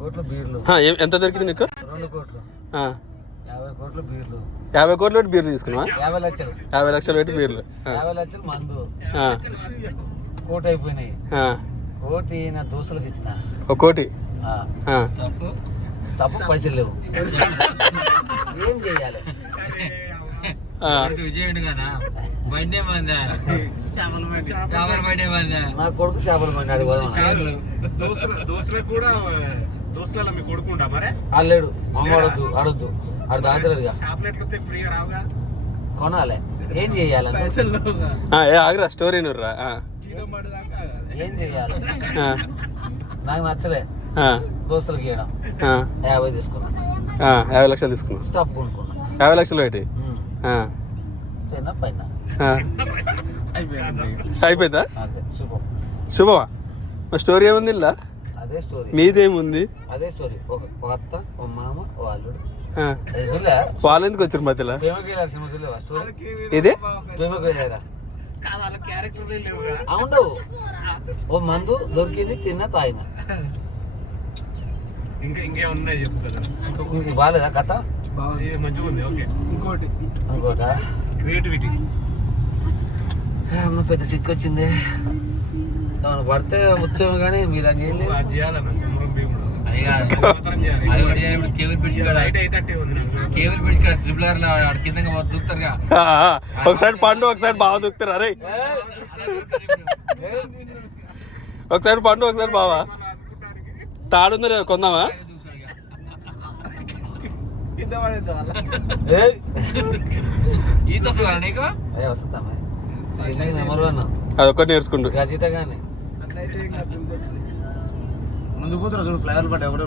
కోట్లు బీర్లు. ఎంత దొరికింది నీకు? 2 కోట్లు. 50 కోట్లు బీర్లు. 50 కోట్లు పెట్టి బీర్లు తీసుకున్నావా? 50 లక్షలు. 50 లక్షలు పెట్టి బీర్లు. 50 లక్షలు మందు. కోటి అయిపోయినాయి. కోటి నా దోస్తులకు ఇచ్చిన. 1 కోటి. స్టఫ్ పైసలు లేవు. ఏం చెయ్యాలి? నా కొడుకు చేపల మంది అడుగు అల్లేడు. అమ్మ అడద్దు అడద్దు అడు దాంతలేడుగా కొనాలి. ఏం చెయ్యాలి? ఆగ్రా స్టోరీ నుర్రా. ఏం చెయ్యాలి? నాకు నచ్చలే దోస్తులకి ఇవ్వడం. 50 తీసుకున్నా. 50 లక్షలు తీసుకున్నా. స్టాప్ కొనుక్కున్నా. 50 లక్షలు పెట్టి తిన్నా పైన అయిపోయిందా? అదే శుభం. శుభమా? మా స్టోరీ ఏముంది ఇలా? అదే స్టోరీ. మీదేముంది? అదే స్టోరీ. ఒక అత్త, ఓ మామ, ఓ అల్లుడు. వాళ్ళు ఎందుకు వచ్చారు మధ్యలో? ఇదే అవును. ఓ మందు దొరికింది, తిన్నా తాగిన. ఇంకా బాగాలేదా కథ? ఇంకోట క్రియేటివిటీ. అమ్మ పెద్ద సిక్కు వచ్చింది. పడితే వచ్చాము కానీ మీ దగ్గర ఒకసారి పండు ఒకసారి బాగా దూకుతారు. అరే ఒకసారి పండు ఒకసారి బావా తాడుందో లేదా కొందామా? అదొక్కటి నేర్చుకుంటు గజీత గానీ ముందు కూతురు ఫ్లైఓవర్ పడ్డ ఎవరు